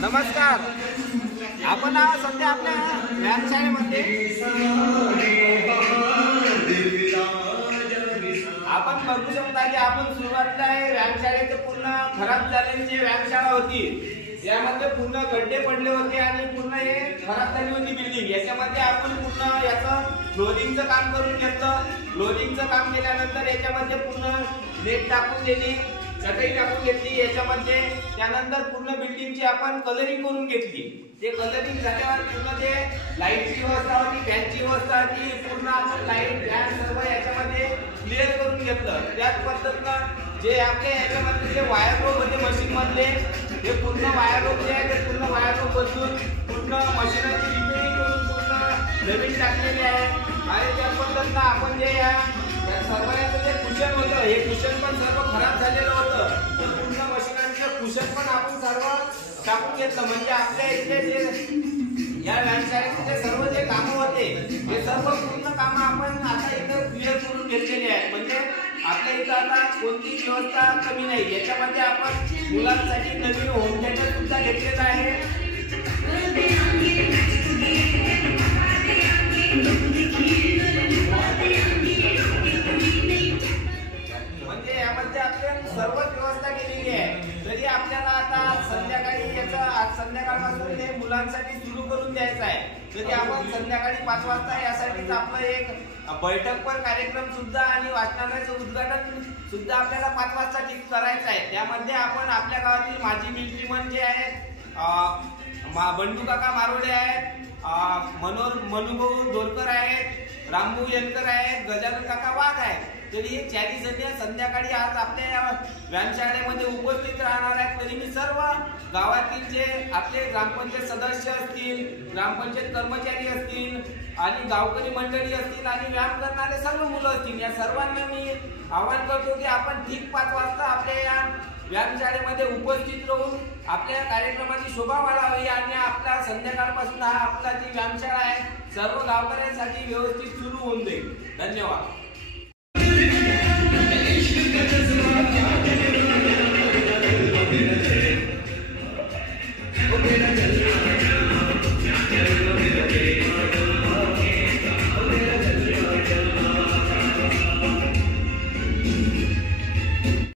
नमस्कार. आपण सध्या आपल्या व्यायामशाळेमध्ये आपण बघू शकता की आपण सुरुवातीला व्यायामशाळेचे पूर्ण खराब झालेली जी व्यायामशाळा होती यामध्ये पूर्ण गड्डे पडले होते आणि पूर्ण हे खराब झाली होती बिल्डिंग. याच्यामध्ये आपण पूर्ण याचं फ्लोरिंगचं काम करून घेतलं. फ्लोरिंगचं काम केल्यानंतर याच्यामध्ये पूर्ण नेट टाकून दिली, चटई टाकून घेतली याच्यामध्ये. त्यानंतर पूर्ण बिल्डिंगची आपण कलरिंग करून घेतली. ते कलरिंग झाल्यावर पूर्ण जे लाईटची व्यवस्था होती, फॅनची व्यवस्था होती, पूर्ण आपण लाईट फॅन सर्व याच्यामध्ये क्लिअर करून घेतलं. त्याच पद्धतीनं जे आपले याच्यामध्ये जे वायर रोग होते मशीन मधले हे पूर्ण वायर रोग जे आहे ते पूर्ण वायर रोग बदलून पूर्ण मशीनची रिपेअरिंग करून पूर्ण नवीन टाकलेले आहे. आणि त्याच पद्धतीनं आपण जे या सर्वांचं जे कुशन होतं हे कुशन पण सर्व खराब झालेलं होतं. तर पूर्ण मशीनांचं कुशन पण आपण सर्व टाकून घेतलं. म्हणजे आपल्या इथे जे या व्यायामशाळेचे जे सर्व जे कामं होते हे सर्व पूर्ण कामं आपण आता इथं क्लिअर करून घेतलेली आहेत. म्हणजे आपल्या इथं आता कोणती व्यवस्था कमी नाही. याच्यामध्ये आपण मुलांसाठी नवीन होम थिएटर सुद्धा घेतलेलं आहे. म्हणजे यामध्ये आपण सर्व व्यवस्था केलेली आहे. तरी आपल्याला आता संध्याकाळी आज संध्याकाळपासून हे मुलांसाठी सुरू करून द्यायचं आहे. तरी आपण संध्याकाळी 5 वाजता यासाठीच आपलं एक बैठकपर कार्यक्रम सुद्धा आणि वाचनालयाचं उद्घाटन सुद्धा आपल्याला 5 वाजता ठीक करायचं आहे. त्यामध्ये आपण आपल्या गावातील माजी मिलिटरीमन जे आहेत बंडू काका मारोडे आहेत, मनुभाऊ दोरकर आहेत, रामभाऊ यनकर आहेत, गजानन काका वाघ आहेत. तरी हे 40 जण संध्याकाळी आज आपल्या व्यायामशाळेमध्ये उपस्थित राहणार आहेत. तरी मी सर्व गावातील जे आपले ग्रामपंचायत सदस्य असतील, ग्रामपंचायत कर्मचारी असतील आणि गावकरी मंडळी असतील आणि व्यायाम करणारे सर्व मुलं असतील या सर्वांना मी आवाहन करतो की आपण ठीक 5 वाजता आपल्या या व्यायामशाळेमध्ये उपस्थित राहून आपल्या कार्यक्रमाची शोभा वाढवावी आणि आपला संध्याकाळपासून हा आपला जी व्यायामशाळा आहे सर्व गावकऱ्यांसाठी व्यवस्थित सुरू होऊन जाईल. धन्यवाद.